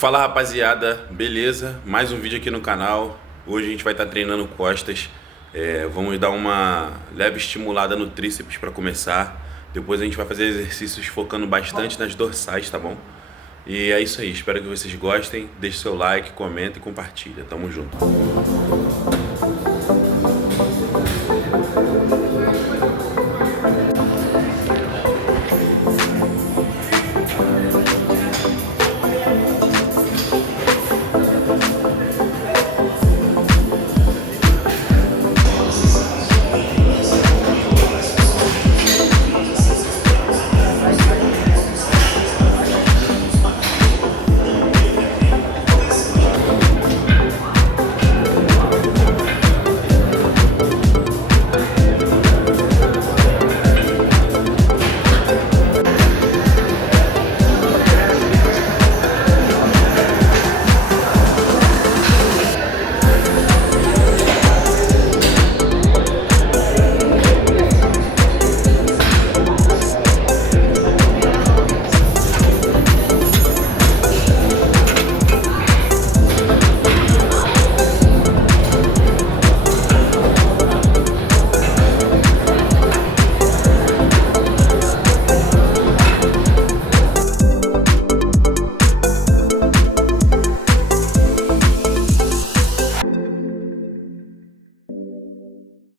Fala rapaziada, beleza? Mais um vídeo aqui no canal. Hoje a gente vai estar treinando costas. Vamos dar uma leve estimulada no tríceps para começar. Depois a gente vai fazer exercícios focando bastante nas dorsais, tá bom? E é isso aí, espero que vocês gostem. Deixe seu like, comenta e compartilha. Tamo junto.